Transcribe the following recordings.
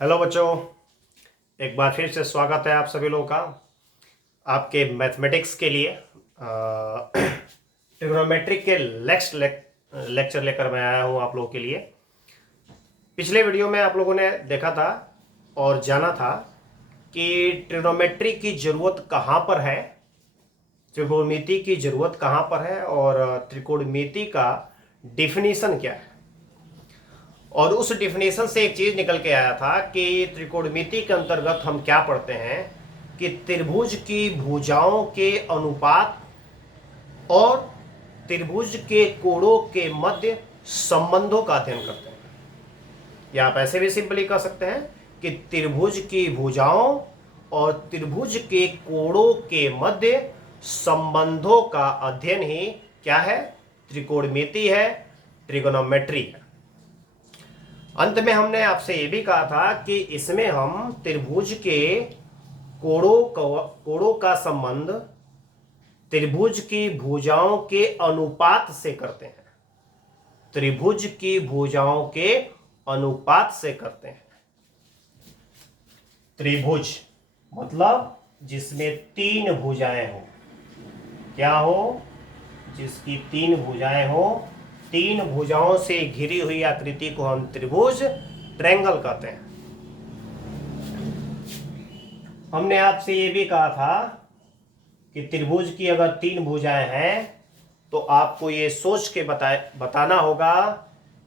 Hello बच्चों, एक बार फिर से स्वागत है आप सभी लोगों का आपके मैथमेटिक्स के लिए ट्रिग्नोमेट्रिक के नेक्स्ट लेक्चर लेकर मैं आया हूँ आप लोगों के लिए। पिछले वीडियो में आप लोगों ने देखा था और जाना था कि ट्रिग्नोमेट्री की ज़रूरत कहाँ पर है, त्रिकोणमिति की ज़रूरत कहाँ पर है और त्रिकोणमिति का डिफिनीशन क्या है। और उस डिफिनेशन से एक चीज निकल के आया था कि त्रिकोणमिति के अंतर्गत हम क्या पढ़ते हैं कि त्रिभुज की भुजाओं के अनुपात और त्रिभुज के कोणों के मध्य संबंधों का अध्ययन करते हैं। या आप ऐसे भी सिंपली कह सकते हैं कि त्रिभुज की भुजाओं और त्रिभुज के कोणों के मध्य संबंधों का अध्ययन ही क्या है, त्रिकोणमिति है, ट्रिगोनोमेट्री है। अंत में हमने आपसे यह भी कहा था कि इसमें हम त्रिभुज के कोणों का संबंध त्रिभुज की भुजाओं के अनुपात से करते हैं। त्रिभुज की भुजाओं के अनुपात से करते हैं। त्रिभुज मतलब जिसमें तीन भुजाएं हो, क्या हो, जिसकी तीन भुजाएं हो, तीन भुजाओं से घिरी हुई आकृति को हम त्रिभुज, ट्रायंगल कहते हैं। हमने आपसे यह भी कहा था कि त्रिभुज की अगर तीन भुजाएं हैं तो आपको ये सोच के बताना होगा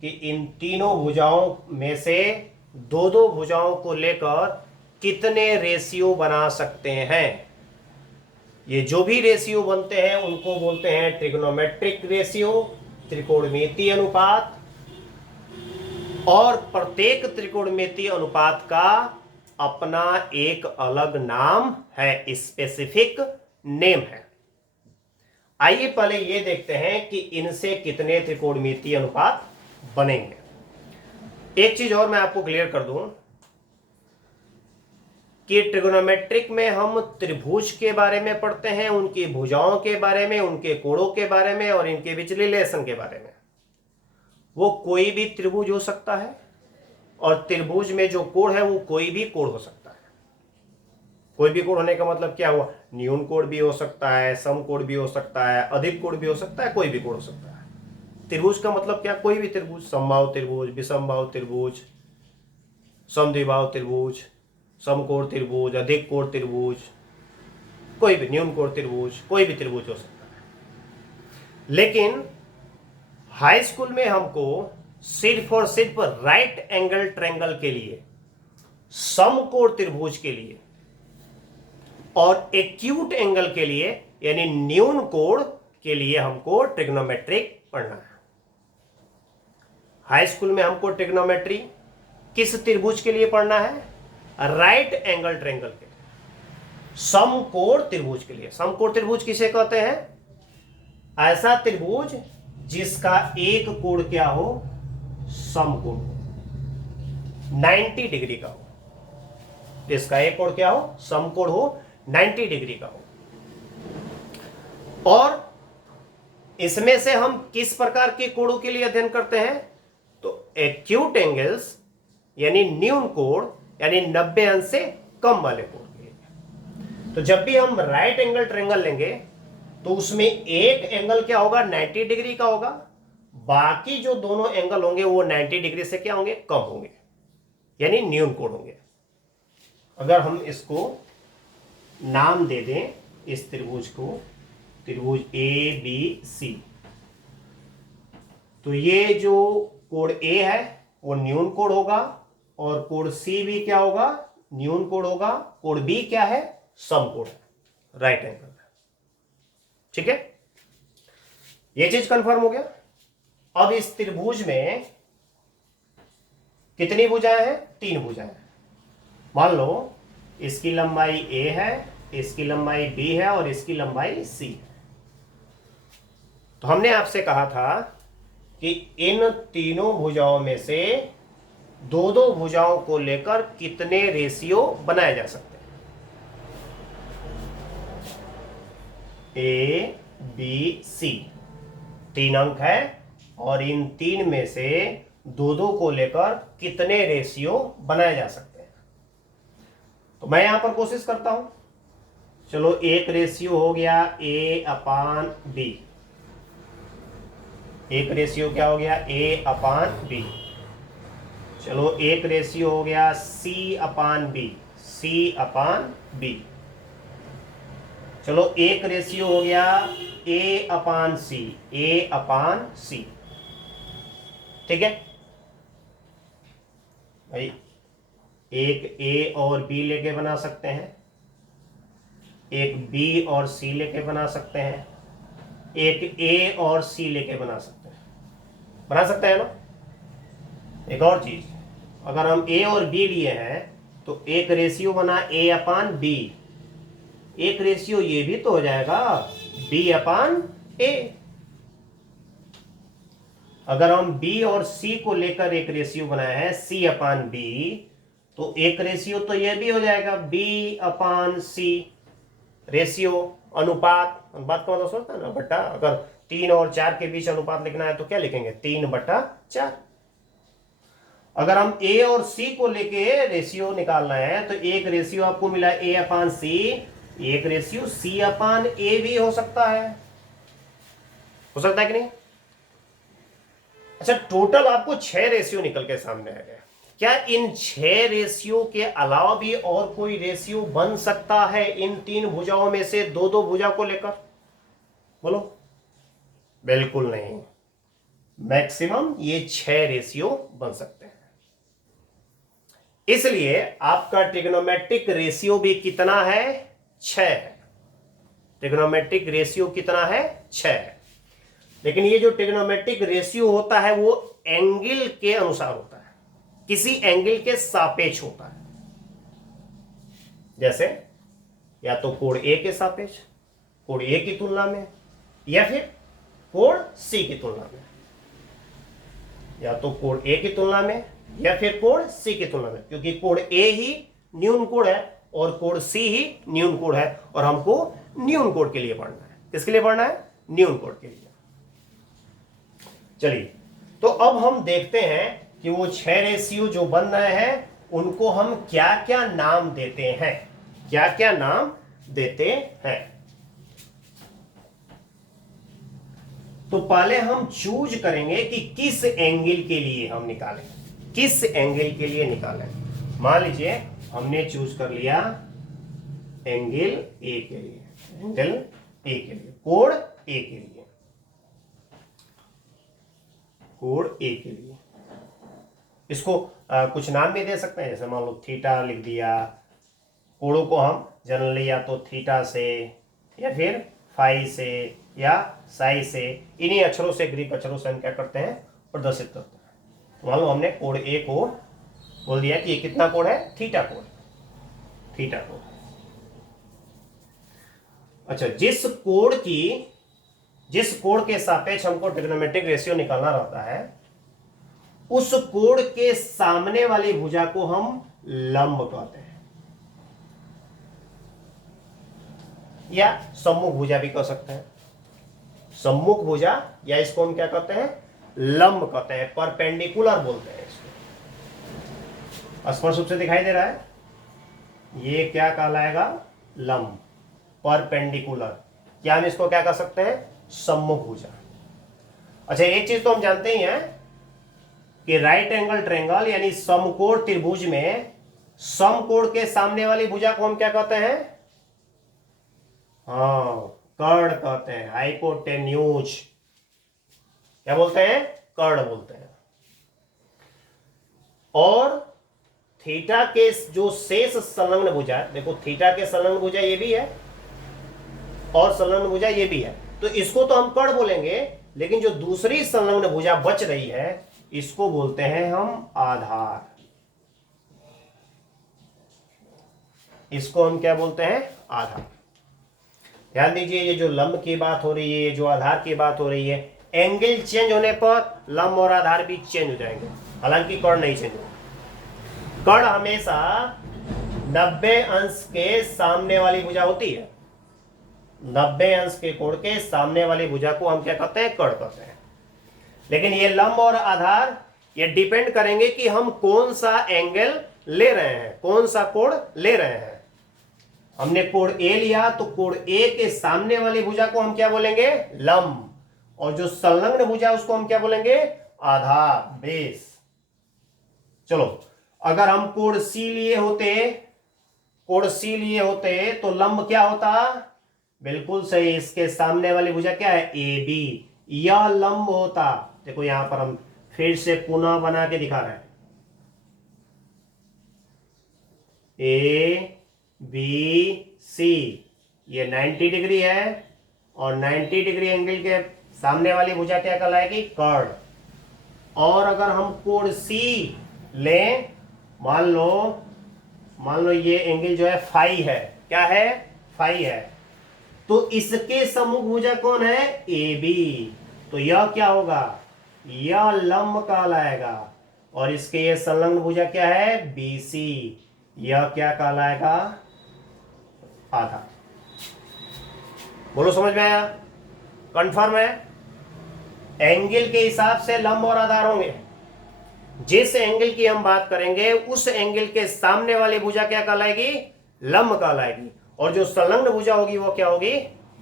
कि इन तीनों भुजाओं में से दो दो भुजाओं को लेकर कितने रेशियो बना सकते हैं। ये जो भी रेशियो बनते हैं उनको बोलते हैं ट्रिग्नोमेट्रिक रेशियो, त्रिकोणमितीय अनुपात। और प्रत्येक त्रिकोणमितीय अनुपात का अपना एक अलग नाम है, स्पेसिफिक नेम है। आइए पहले ये देखते हैं कि इनसे कितने त्रिकोणमितीय अनुपात बनेंगे। एक चीज और मैं आपको क्लियर कर दूं कि ट्रिगोनोमेट्रिक में हम त्रिभुज के बारे में पढ़ते हैं, उनकी भुजाओं के बारे में, उनके कोणों के बारे में और इनके बीच रिलेशन के बारे में। वो कोई भी त्रिभुज हो सकता है और त्रिभुज में जो कोण है वो कोई भी कोण हो सकता है। कोई भी कोण होने का मतलब क्या हुआ, न्यून कोण भी हो सकता है, सम कोण भी हो सकता है, अधिक कोण भी हो सकता है, कोई भी कोण हो सकता है। त्रिभुज का मतलब क्या, कोई भी त्रिभुज, समबाहु त्रिभुज, विषमबाहु त्रिभुज, समद्विबाहु त्रिभुज, समकोण त्रिभुज, अधिक कोण त्रिभुज, कोई भी न्यून कोण त्रिभुज, कोई भी त्रिभुज हो सकता है। लेकिन हाई स्कूल में हमको सिर्फ और सिर्फ राइट एंगल ट्रायंगल के लिए, समकोण त्रिभुज के लिए और एक्यूट एंगल के लिए यानी न्यून कोण के लिए हमको ट्रिग्नोमेट्रिक पढ़ना है। हाई स्कूल में हमको ट्रिग्नोमेट्री किस त्रिभुज के लिए पढ़ना है, राइट एंगल ट्रायंगल के लिए, समकोण त्रिभुज के लिए। समकोण त्रिभुज किसे कहते हैं, ऐसा त्रिभुज जिसका एक कोण क्या हो, समकोण, 90 डिग्री का हो। जिसका एक कोण क्या हो, समकोण हो, 90 डिग्री का हो। और इसमें से हम किस प्रकार के कोणों के लिए अध्ययन करते हैं, तो एक्यूट एंगल्स यानी न्यून कोण यानी 90 अंश से कम वाले कोण के लिए। तो जब भी हम राइट एंगल ट्रायंगल लेंगे तो उसमें एक एंगल क्या होगा, 90 डिग्री का होगा, बाकी जो दोनों एंगल होंगे वो 90 डिग्री से क्या होंगे, कम होंगे, यानी न्यून कोण होंगे। अगर हम इसको नाम दे दें, इस त्रिभुज को त्रिभुज ए बी सी, तो ये जो कोण ए है वो न्यून कोण होगा और कोण सी भी क्या होगा, न्यून कोण होगा। कोण बी क्या है, समकोण है, राइट एंगल है। ठीक है, ये चीज कंफर्म हो गया। अब इस त्रिभुज में कितनी भुजाएं हैं, तीन भुजाएं हैं। मान लो इसकी लंबाई ए है, इसकी लंबाई बी है और इसकी लंबाई सी है। तो हमने आपसे कहा था कि इन तीनों भुजाओं में से दो दो भुजाओं को लेकर कितने रेशियो बनाए जा सकते हैं। ए बी सी तीन अंक है और इन तीन में से दो दो को लेकर कितने रेशियो बनाए जा सकते हैं। तो मैं यहां पर कोशिश करता हूं। चलो एक रेशियो हो गया A/B, एक रेशियो क्या हो गया A/B। चलो एक रेशियो हो गया C/B, C/B। चलो एक रेशियो हो गया A/C, A/C। ठीक है भाई, एक A और B लेके बना सकते हैं, एक B और C लेके बना सकते हैं, एक A और C लेके बना सकते हैं ना। एक और चीज, अगर हम A और B लिए हैं तो एक रेशियो बना A/B, एक रेशियो ये भी तो हो जाएगा B/A। अगर हम B और C को लेकर एक रेशियो बनाया है C/B, तो एक रेशियो तो ये भी हो जाएगा B/C। रेशियो अनुपात, अनुपात का मतलब सोचता है ना बट्टा, अगर 3 और 4 के बीच अनुपात लिखना है तो क्या लिखेंगे 3/4। अगर हम A और C को लेके रेशियो निकालना है तो एक रेशियो आपको मिला A/C, एक रेशियो C/A भी हो सकता है कि नहीं। अच्छा, टोटल आपको 6 रेशियो निकल के सामने आ गया। क्या इन 6 रेशियो के अलावा भी और कोई रेशियो बन सकता है इन 3 भुजाओं में से दो दो भुजा को लेकर? बोलो। बिल्कुल नहीं, मैक्सिमम ये 6 रेशियो बन सकते हैं। इसलिए आपका ट्रिग्नोमेट्रिक रेशियो भी कितना है 6 है। ट्रिग्नोमेट्रिक रेशियो कितना है 6 है। लेकिन ये जो ट्रिग्नोमेट्रिक रेशियो होता है वो एंगल के अनुसार होता है, किसी एंगल के सापेक्ष होता है। जैसे या तो कोण ए के सापेक्ष, कोण ए की तुलना में, या फिर कोण सी की तुलना में, या तो कोण ए की तुलना में या फिर कोण सी की तुलना में, क्योंकि कोण ए ही न्यून कोण है और कोण सी ही न्यून कोण है, और हमको न्यून कोण के लिए पढ़ना है। किसके लिए पढ़ना है? न्यून कोण के लिए। चलिए, तो अब हम देखते हैं कि वो 6 रेशियो जो बन रहे हैं उनको हम क्या क्या नाम देते हैं, क्या क्या नाम देते हैं। तो पहले हम चूज करेंगे कि किस एंगल के लिए हम निकालें, किस एंगल के लिए निकालें। मान लीजिए हमने चूज कर लिया एंगल ए के लिए, एंगल ए के लिए, कोण ए के लिए, कोण ए के लिए। इसको कुछ नाम भी दे सकते हैं, जैसे मान लो थीटा लिख दिया। कोणों को हम जनरली या तो थीटा से या फिर फाई से या साई से, इन्हीं अक्षरों से, ग्रीक अक्षरों से हम क्या करते हैं प्रदर्शित करते हैं। तो मान लो हमने कोण ए को बोल दिया कि ये कितना कोण है थीटा कोण, थीटा कोण। अच्छा, जिस कोण के सापेक्ष हमको ट्रिग्नोमेट्रिक रेशियो निकालना रहता है उस कोण के सामने वाली भुजा को हम लंब कहते हैं, या सम्मुख भुजा भी कह सकते हैं। सम्मुख भुजा, या इसको हम क्या कहते हैं लंब कहते हैं, परपेंडिकुलर बोलते हैं इसको। स्पष्ट रूप से दिखाई दे रहा है, ये क्या कहलाएगा लंब, परपेंडिकुलर, या हम इसको क्या कह सकते हैं सम्मुख भुजा। अच्छा, एक चीज तो हम जानते ही हैं कि राइट एंगल ट्रायंगल यानी समकोण त्रिभुज में समकोण के सामने वाली भुजा को हम क्या कहते हैं? हाँ, कर्ण कहते हैं, हाइपोटेन्यूज। क्या बोलते हैं? कर्ण बोलते हैं। और थीटा के जो शेष संलग्न भुजा, देखो थीटा के संलग्न भुजा ये भी है और संलग्न भुजा ये भी है, तो इसको तो हम कर्ण बोलेंगे, लेकिन जो दूसरी संलग्न भुजा बच रही है इसको बोलते हैं हम आधार। इसको हम क्या बोलते हैं? आधार। ध्यान दीजिए, ये जो लंब की बात हो रही है, ये जो आधार की बात हो रही है, एंगल चेंज होने पर लंब और आधार भी चेंज हो जाएंगे, हालांकि कर्ण नहीं चेंज होगा। कर्ण हमेशा 90 अंश के सामने वाली भुजा होती है। 90 अंश के कोण के सामने वाली भुजा को हम क्या कहते हैं? कर्ण कहते हैं। लेकिन ये लंब और आधार ये डिपेंड करेंगे कि हम कौन सा एंगल ले रहे हैं, कौन सा कोण ले रहे हैं। हमने कोण ए लिया तो कोण ए के सामने वाली भुजा को हम क्या बोलेंगे, लंब, और जो संलग्न भुजा है उसको हम क्या बोलेंगे, आधार, बेस। चलो, अगर हम कोण सी लिए होते, कोण सी लिए होते तो लंब क्या होता, बिल्कुल सही, इसके सामने वाली भुजा क्या है, ए बी, यह लंब होता। देखो यहां पर हम फिर से पुनः बना के दिखा रहे हैं, ए बी सी, ये 90 डिग्री है, और 90 डिग्री एंगल के सामने वाली भुजा क्या कहलाएगी, कर्ण। और अगर हम कोण सी लें, मान लो ये एंगल जो है फाई है, क्या है, फाई है, तो इसके सम्मुख भुजा कौन है, ए बी, तो यह क्या होगा, यह लंब कहलाएगा, और इसके ये संलग्न भुजा क्या है, बी सी, यह क्या कहलाएगा, आधा। बोलो समझ में आया, कंफर्म है। एंगल के हिसाब से लंब और आधार होंगे, जिस एंगल की हम बात करेंगे उस एंगल के सामने वाली भुजा क्या कहलाएगी, लंब कहलाएगी, और जो संलग्न भुजा होगी वो क्या होगी,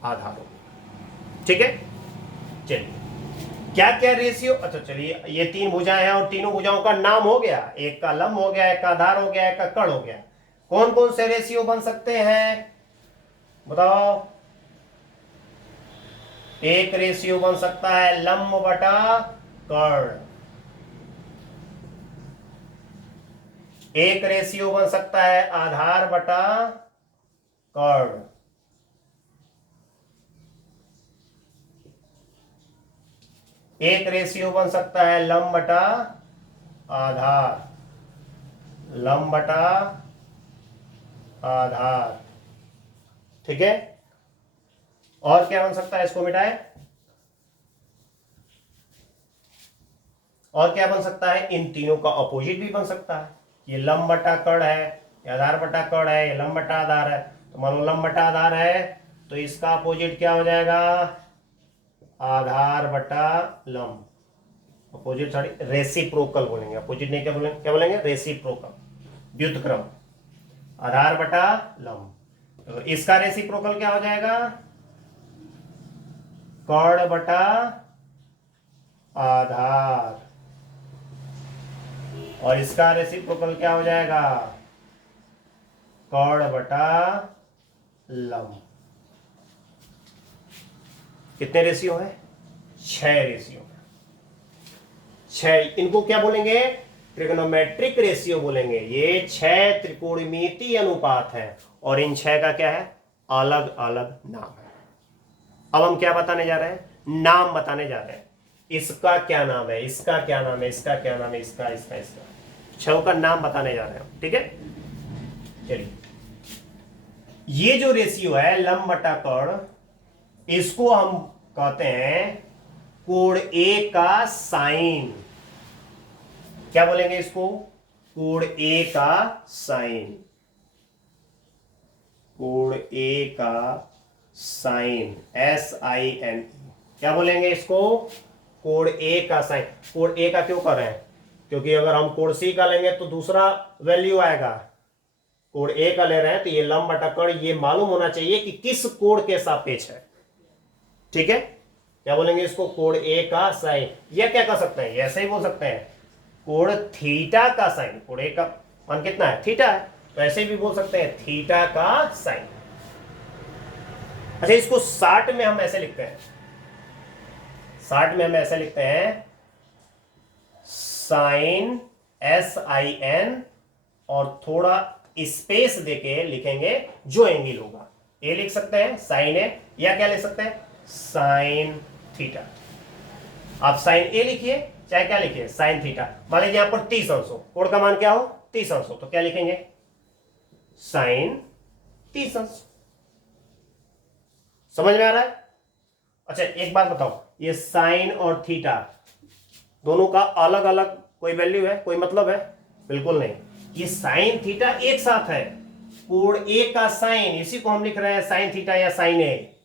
आधार होगी। ठीक है, चलिए क्या क्या रेशियो, अच्छा चलिए ये 3 भुजाएं हैं और तीनों भुजाओं का नाम हो गया, एक का लंब हो गया, एक का आधार हो गया, एक का कर्ण हो गया। कौन कौन से रेशियो बन सकते हैं बताओ। एक रेशियो बन सकता है लंब बटा कर्ण, एक रेशियो बन सकता है आधार बटा कर्ण, एक रेशियो बन सकता है लंब बटा आधार, लंब बटा आधार। ठीक है, और क्या बन सकता है, इसको मिटाए, और क्या बन सकता है, इन तीनों का अपोजिट भी बन सकता है। ये लंब बटा कर्ण है, ये आधार बटा कर्ण है, ये लंब बटा आधार है, तो मान लो लंब बटा आधार है तो इसका अपोजिट क्या हो जाएगा, आधार बटा लंब, अपोजिट सॉरी रेसिप्रोकल बोलेंगे, अपोजिट नहीं, क्या बोलेंगे रेसिप्रोकल, व्युत्क्रम, आधार बटा लंब। तो इसका रेसिप्रोकल क्या हो जाएगा, कर्ण बटा आधार, और इसका रेसिप्रोकल क्या हो जाएगा, कर्ण बटा लंब। कितने रेशियो है, 6 रेशियो, 6। इनको क्या बोलेंगे, ट्रिग्नोमेट्रिक रेशियो बोलेंगे। ये 6 त्रिकोणमितीय अनुपात है, और इन 6 का क्या है, अलग अलग नाम है। अब हम क्या बताने जा रहे हैं, नाम बताने जा रहे हैं, इसका क्या नाम है, इसका क्या नाम है, इसका क्या नाम है, इसका इसका इसका 6 का नाम बताने जा रहे हैं। ठीक है, चलिए ये जो रेशियो है लंब बटा कर्ण, इसको हम कहते हैं कोण ए का साइन। क्या बोलेंगे इसको, कोण ए का साइन, कोण ए का साइन, SIN, क्या बोलेंगे इसको, कोण ए का साइन। कोण ए का क्यों कर रहे हैं, क्योंकि अगर हम कोण सी का लेंगे तो दूसरा वैल्यू आएगा, कोण ए का ले रहे हैं तो ये लंब बटा कर्ण, ये मालूम होना चाहिए कि किस कोण के सापेक्ष है। ठीक है, क्या बोलेंगे इसको, कोण ए का साइन, या क्या कर सकते हैं, ऐसे ही बोल सकते हैं कोण थीटा का साइन, कोण ए का मान कितना है, थीटा है, तो ऐसे भी बोल सकते हैं थीटा का साइन। अच्छा, इसको 60 में हम ऐसे लिखते हैं, 60 में हम ऐसे लिखते हैं साइन, SIN, और थोड़ा स्पेस देके लिखेंगे जो एंगल होगा, ए लिख सकते हैं साइन ए, या क्या लिख सकते हैं साइन थीटा। आप साइन ए लिखिए चाहे क्या लिखिए साइन थीटा। मान लीजिए यहां पर 30 अंश हो, कोण का मान क्या हो 30 अंश हो, तो क्या लिखेंगे साइन 30 अंश। समझ में आ रहा है। अच्छा एक बात बताओ, ये साइन और थीटा दोनों का अलग अलग कोई वैल्यू है, कोई मतलब है, बिल्कुल नहीं। ये साइन थीटा एक साथ है, कोण ए का साइन, इसी को हम लिख रहे हैं साइन थीटा या साइन ए।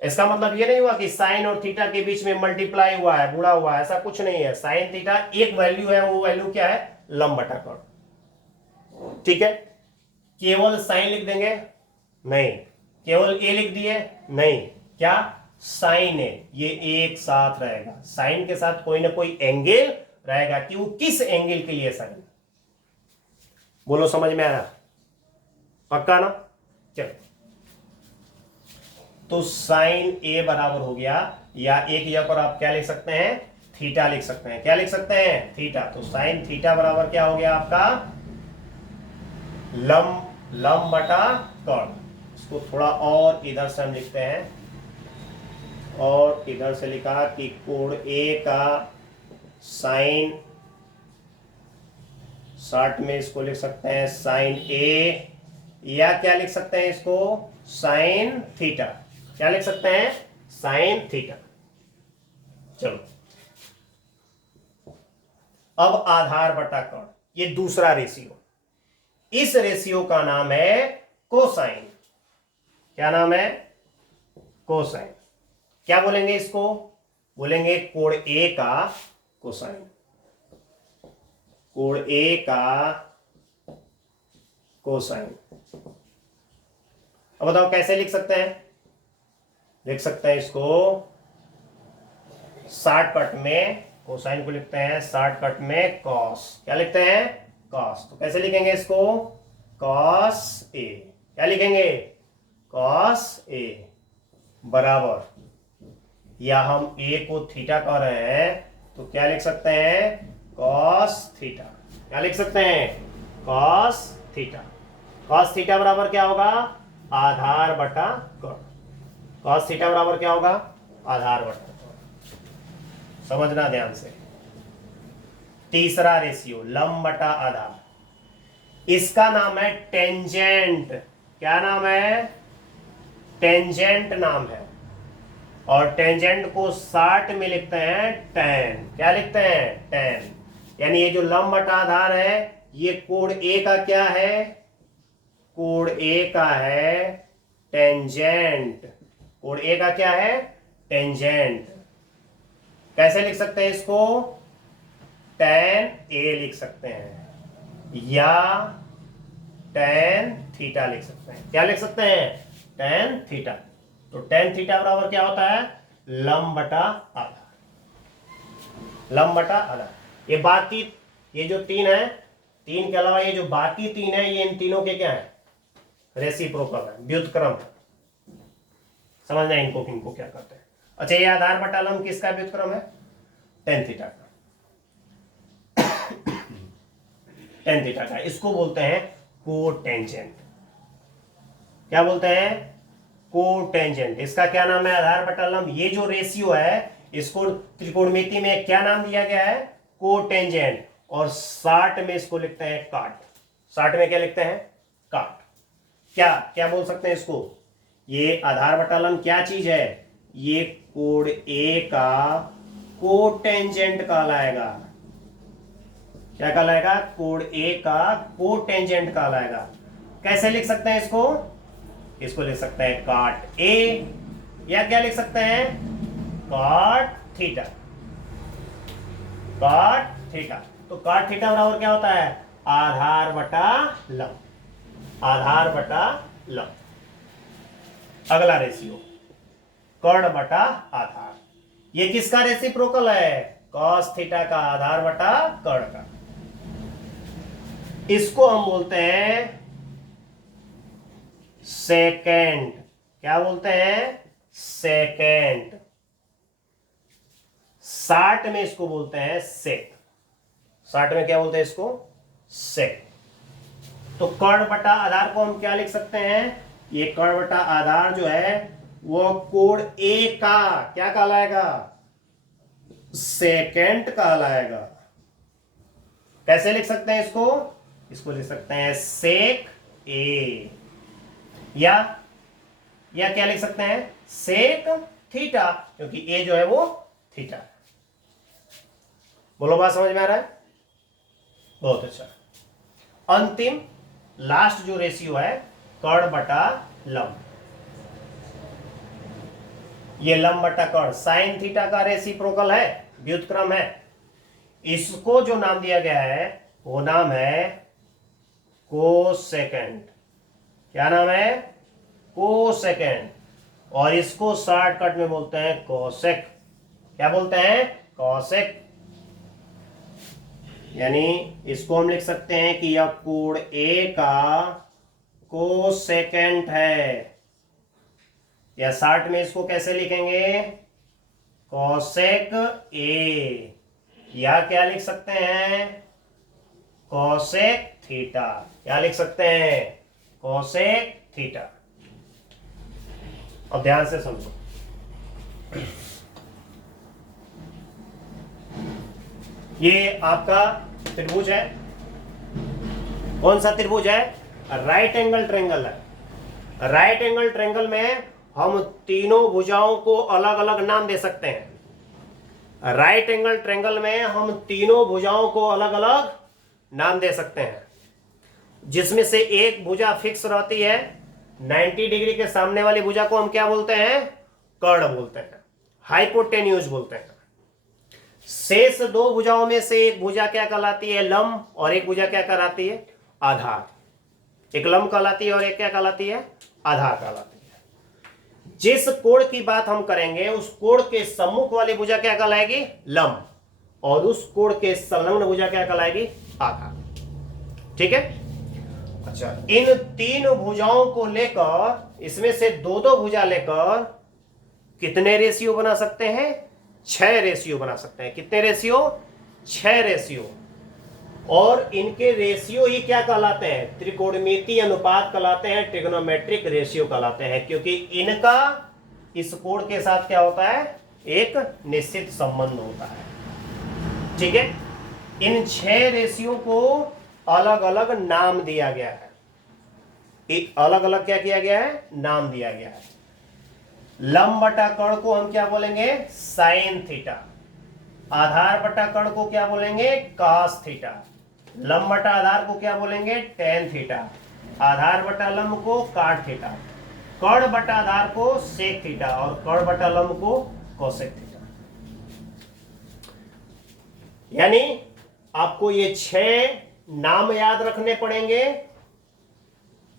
इसका मतलब ये नहीं हुआ कि साइन और थीटा के बीच में मल्टीप्लाई हुआ है, गुणा हुआ है, ऐसा कुछ नहीं है। साइन थीटा एक वैल्यू है, वो वैल्यू क्या है लंब बटा कर्ण। ठीक है, केवल साइन लिख देंगे? नहीं। केवल ए लिख दिए? नहीं। क्या? साइन ए, ये एक साथ रहेगा, साइन के साथ कोई ना कोई एंगल रहेगा कि वो किस एंगल के लिए साइन। बोलो समझ में आया? पक्का ना? चलो, तो साइन ए बराबर हो गया, या एक जगह पर आप क्या लिख सकते हैं? थीटा लिख सकते हैं। क्या लिख सकते हैं? थीटा। तो साइन थीटा बराबर क्या हो गया आपका? लंब बटा कर्ण। इसको थोड़ा और इधर से हम लिखते हैं, और इधर से लिखा कि कोण ए का साइन, शॉर्ट में इसको लिख सकते हैं साइन ए, या क्या लिख सकते हैं इसको? Sine theta. क्या लिख सकते हैं? Sine theta. चलो, अब आधार बटा कर्ण, ये दूसरा रेशियो। इस रेशियो का नाम है कोसाइन। क्या नाम है? कोसाइन। क्या बोलेंगे इसको? बोलेंगे कोण ए का कोसाइन। कोण ए का कोसाइन। अब बताओ कैसे लिख सकते हैं? लिख सकते हैं इसको शॉर्टकट में, कोसाइन को लिखते हैं शॉर्टकट में कॉस। क्या लिखते हैं? कॉस। तो कैसे लिखेंगे इसको? Cos A. क्या लिखेंगे? कॉस ए बराबर, या हम ए को थीटा कह रहे हैं तो क्या लिख सकते हैं? Cos theta. क्या लिख सकते हैं? Cos theta. कॉस थीटा बराबर क्या होगा? आधार बटा कर्ण। कॉस थीटा बराबर क्या होगा? आधार बटा कर्ण। समझना ध्यान से। तीसरा रेशियो लंब बटा आधार, इसका नाम है टेंजेंट। क्या नाम है? टेंजेंट नाम है। और टेंजेंट को 60 में लिखते हैं tan। क्या लिखते हैं? tan। यानी ये जो लंब बटा आधार है, ये कोण ए का क्या है? कोण ए का है टेंजेंट। कोण ए का क्या है? टेंजेंट। कैसे लिख सकते हैं इसको? tan ए लिख सकते हैं, या tan थीटा लिख सकते हैं। क्या लिख सकते हैं? tan theta. तो tan थीटा बराबर क्या होता है? लंब बटा आधार। लंब बटा आधार। ये बाकी, ये जो तीन है, तीन के अलावा ये जो बाकी तीन है, ये इन तीनों के क्या है? रेसिप्रोकल है, व्युत्क्रम है। समझना इनको किनको क्या करते हैं। अच्छा, ये आधार बटा लंब किसका व्युत्क्रम है? tan थीटा का। tan थीटा का। इसको बोलते हैं कोटेंजेंट। क्या बोलते हैं? कोटेंजेंट। इसका क्या नाम है? आधार बटा लंब। ये जो रेशियो है, इसको त्रिकोणमिति में क्या नाम दिया गया है? कोटेंजेंट। और 60 में इसको लिखते हैं काट। 60 में क्या लिखते हैं? काट। क्या क्या बोल सकते हैं इसको? ये आधार बटा लंब क्या चीज है? ये कोण ए का कोटेंजेंट कहलाएगा। क्या कहलाएगा? कोण ए का कोटेंजेंट कहलाएगा। कैसे लिख सकते हैं इसको? इसको लिख सकते हैं काट ए, या क्या लिख सकते हैं? काट थीटा। काट थीटा। तो काट थीटा बराबर क्या होता है? आधार बटा लंब। आधार बटा लंब। अगला रेशियो कर्ण बटा आधार। ये किसका रेसिप्रोकल है? कॉस थीटा का आधार बटा कर्ण का। इसको हम बोलते हैं सेकेंड। क्या बोलते हैं? सेकेंड। 60 में इसको बोलते हैं सेक। 60 में क्या बोलते हैं इसको? सेक। तो कर्ण बटा आधार को हम क्या लिख सकते हैं? ये कर्ण बटा आधार जो है वो कोण ए का क्या कहलाएगा? सेकेंड कहलाएगा। कैसे लिख सकते हैं इसको? इसको लिख सकते हैं सेक ए, या क्या लिख सकते हैं? सेक थीटा, क्योंकि ए जो है वो थीटा है। बोलो, बात समझ में आ रहा है? बहुत अच्छा। अंतिम लास्ट जो रेशियो है कर्ण बटा लंब। ये लंब बटा कर्ण साइन थीटा का रेसिप्रोकल है, व्युत्क्रम है। इसको जो नाम दिया गया है वो नाम है कोसेकेंड। क्या नाम है? कोसेकेंड। और इसको शॉर्टकट में बोलते हैं कोसेक। क्या बोलते हैं? कोसेक। यानी इसको हम लिख सकते हैं कि यह कोण ए का कोसेकेंट है, या शॉर्ट में इसको कैसे लिखेंगे? कोसेक ए, या क्या लिख सकते हैं? Cosec theta. क्या लिख सकते हैं? Cosec theta. अब ध्यान से समझो। ये आपका त्रिभुज है। कौन सा त्रिभुज है? राइट एंगल ट्रायंगल है। राइट एंगल ट्रायंगल में हम तीनों भुजाओं को अलग अलग नाम दे सकते हैं। राइट एंगल ट्रायंगल में हम तीनों भुजाओं को अलग अलग नाम दे सकते हैं, जिसमें से एक भुजा फिक्स रहती है। 90 डिग्री के सामने वाली भुजा को हम क्या बोलते हैं? कर्ण बोलते हैं, हाइपोटेन्यूज बोलते हैं। शेष दो भुजाओं में से एक भुजा क्या कहलाती है? लंब, और एक भुजा क्या कहलाती है? आधार। एक लंब कहलाती है और एक क्या कहलाती है? आधार कहलाती है। जिस कोण की बात हम करेंगे उस कोण के सम्मुख वाली भुजा क्या कहलाएगी? लंब, और उस कोण के संलग्न भुजा क्या कहलाएगी? आधार। ठीक है। अच्छा, इन तीन भुजाओं को लेकर, इसमें से दो दो भुजा लेकर कितने रेशियो बना सकते हैं? 6 रेशियो बना सकते हैं। कितने रेशियो? 6 रेशियो। और इनके रेशियो ही क्या कहलाते हैं? त्रिकोणमितीय अनुपात कहलाते हैं, ट्रिग्नोमेट्रिक रेशियो कहलाते हैं, क्योंकि इनका इस कोण के साथ क्या होता है? एक निश्चित संबंध होता है। ठीक है। इन 6 रेशियो को अलग अलग नाम दिया गया है। अलग अलग क्या किया गया है? नाम दिया गया है। लंब बटा कर्ण को हम क्या बोलेंगे? Sine theta. आधार बटा कर्ण को क्या बोलेंगे? Cos theta. लंब बटा आधार को क्या बोलेंगे? Tan theta. आधार बटा लंब को काट थीटा। कर्ण बटा आधार को सेक थीटा, और कर्ण बटा लंब को कोसेक थीटा। यानी आपको ये 6 नाम याद रखने पड़ेंगे,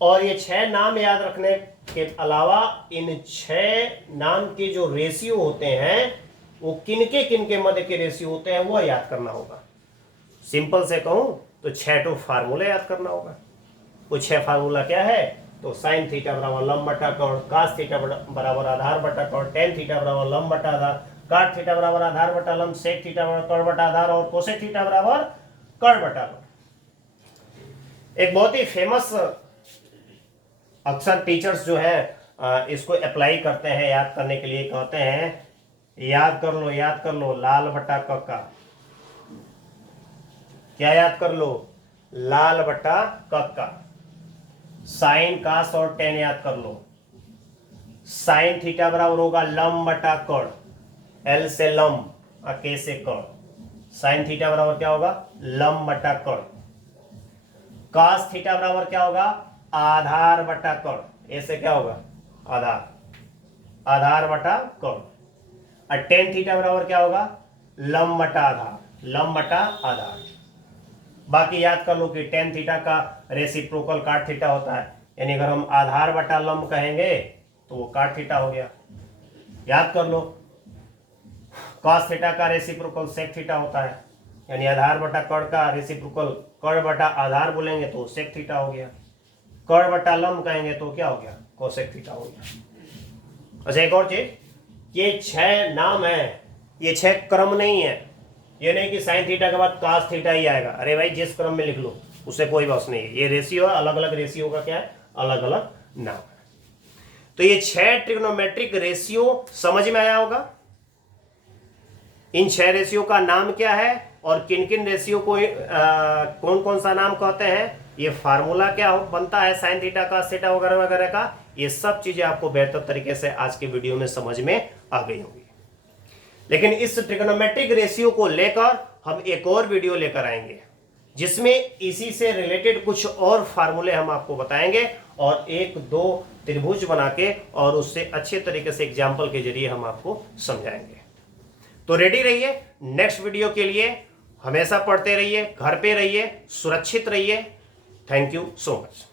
और ये 6 नाम याद रखने के अलावा इन 6 नाम के जो रेशियो होते हैं वो किनके मध्य के रेशियो होते हैं वो याद करना होगा। सिंपल से कहूं तो 6 तो फार्मूला याद करना होगा। वो 6 फार्मूला क्या है? तो साइन थीटा बराबर लंब बटा कर्ण, कास थीटा बराबर आधार बटा कर्ण, टेन थीटा बराबर लंब बटा आधार, काट थीटा बराबर आधार बटा लंब, सेक थीटा बराबर कर्ण बटा आधार, और कोसेक थीटा बराबर कर्ण बटा लंब। एक बहुत ही फेमस, अक्सर टीचर्स जो है इसको अप्लाई करते हैं याद करने के लिए, कहते हैं याद कर लो लाल बटा कक्का। क्या याद कर लो? लाल बटा कक्का। साइन कास और टेन याद कर लो। साइन थीटा बराबर होगा लंब बटा कर्ण, एल से लंब और के से कर्ण। साइन थीटा बराबर क्या होगा? लंब बटा कर्ण। कास थीटा बराबर क्या होगा? आधार बटा कर्ण। ऐसे क्या होगा? आधार, आधार बटा कर्ण। और टेन थीटा बराबर क्या होगा? लंब बटा आधार, लंब बटा आधार। बाकी याद कर लो कि टेन थीटा का रेसिप्रोकल काट थीटा होता है, यानी अगर हम आधार बटा लंब कहेंगे तो वो काट थीटा हो गया। याद कर लो कॉस थीटा का रेसिप्रोकल सेक थीटा होता है, यानी आधार बटा कर्ण का रेसिप्रोकल कर्ण बटा आधार बोलेंगे तो सेक थीटा हो गया। कर्ण बटा लंब कहेंगे तो क्या हो गया? कोसेक थीटा हो गया। अच्छा, एक और चीज, ये 6 नाम है, ये 6 क्रम नहीं है। ये नहीं कि साइन थीटा के बाद कास थीटा ही आएगा। अरे भाई, जिस क्रम में लिख लो उससे कोई बस नहीं है। ये रेशियो है, अलग अलग रेशियो का क्या है? अलग अलग नाम है। तो ये 6 ट्रिग्नोमेट्रिक रेशियो समझ में आया होगा। इन 6 रेशियो का नाम क्या है और किन किन रेशियो को कौन कौन सा नाम कहते हैं, ये फार्मूला क्या बनता है साइन थीटा का, थीटा वगैरह वगैरह का, ये सब चीजें आपको बेहतर तरीके से आज के वीडियो में समझ में आ गई होंगी। लेकिन इस ट्रिग्नोमेट्रिक रेशियो को लेकर हम एक और वीडियो लेकर आएंगे, जिसमें इसी से रिलेटेड कुछ और फार्मूले हम आपको बताएंगे और 1-2 त्रिभुज बना के और उससे अच्छे तरीके से एग्जाम्पल के जरिए हम आपको समझाएंगे। तो रेडी रहिए नेक्स्ट वीडियो के लिए। हमेशा पढ़ते रहिए, घर पे रहिए, सुरक्षित रहिए। Thank you so much.